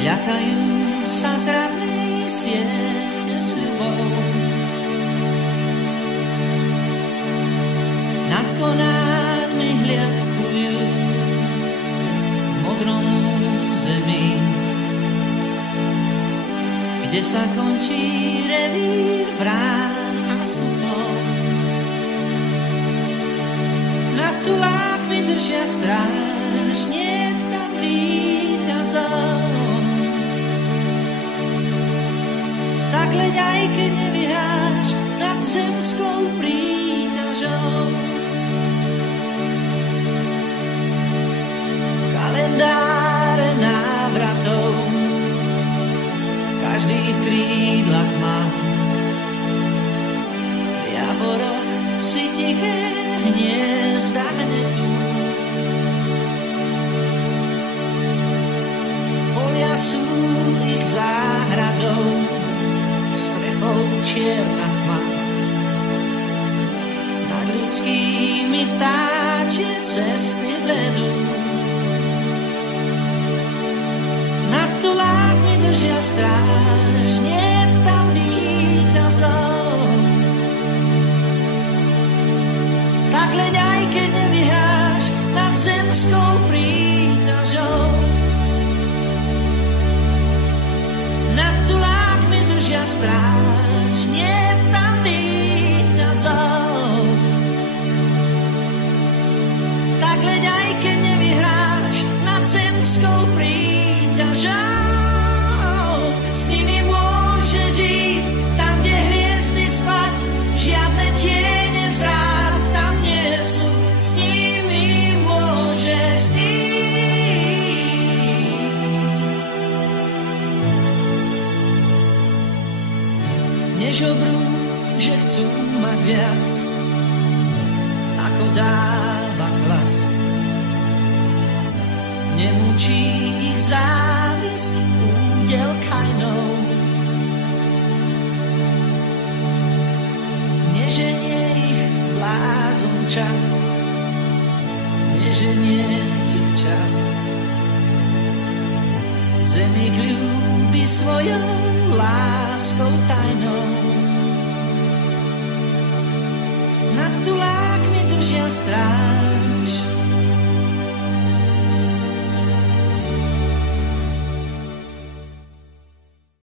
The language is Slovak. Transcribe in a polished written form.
ľakajú sa zradnej siete sľubov. Nad konármi hliadkujú v modrom území, kde sa končí revír vrán a supov. Nad tulákmi držia stráž, niet tam víťazov. Tak leď aj keď nevyhráš nad zemskou príťažou. Kalendáre návratov každý v krídlach má. V javoroch si tiché hniezda hnetú. Polia sú ich záhradou, strechou čierna tma. Nad ľudskými vtáčie cesty vedú. Nad tulákmi držia stráž, niet tam víťazov. Tak leď aj keď nevyhráš nad zemskou príťažou. Nad tulákmi držia stráž, niet tam víťazov. Tak leď aj keď nevyhráš nad zemskou príťažou. S nimi môžeš ísť tam, kde hviezdy spať, žiadne tiene zrád tam nie sú. S nimi môžeš ísť. Nežobrú, že chcú mať viac, ako dáva klas. Nemúči ich závisť údel kajnou. Neženie ich blázon čas, neženie ich čas. Zem ich ľúbi svojou láskou tajnou. Nad tulákmi držia stráž,